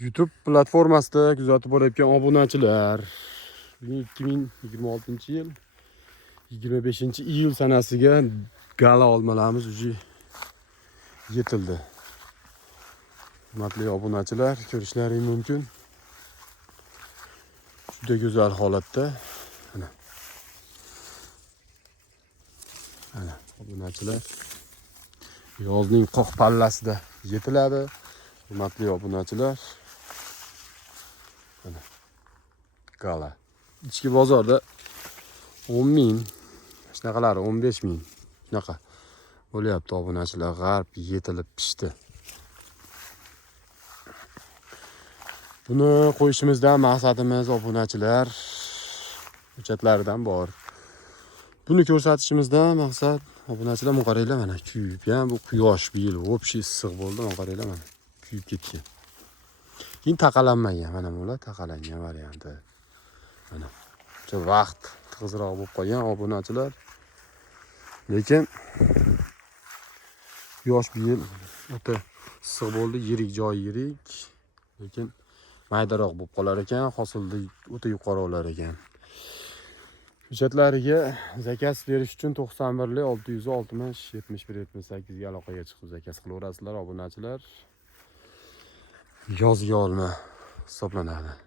YouTube platformasida kuzatib borayotgan obunachilar, 2026-yil 25-iyul sanasiga gala olmalarimiz уже yetildi. Hurmatli obunachilar, ko'rishlaring mumkin. Juda go'zal holatda. Ana obunachilar yozning qoq pallasida yetiladi. Hurmatli obunachilar. Mana gala. Ichki bozorda 10 ming, shunaqalari 15 ming shunaqa bo'lyapti obunachilar. G'arb yetilib pishdi. Buni qo'yishimizdan maqsadimiz obunachilar hujjatlaridan bor. Buni ko'rsatishimizdan maqsad obunachilar qaranglar, mana kuyib, ham bu quyosh bu yil вообще issiq bo'ldi, mana qaranglar, mana kuyib ketgan. Keyin taqalanmagan, mana bular taqalangan varianti. Mana shu vaqt tig'izroq bo'lib qolgan obunachilar. Lekin quyosh bu yil o'ta issiq bo'ldi, yirik joy yirik. Lekin maydaroq bo'lib qolar ekan, hosilda o'ta yuqori olar ekan. Hujjatlariga zakaz berish uchun 91 660 71 78 ga aloqaga chiqib zakaz qilaverasizlar obunachilar. Yozgi olma hisoblanadi.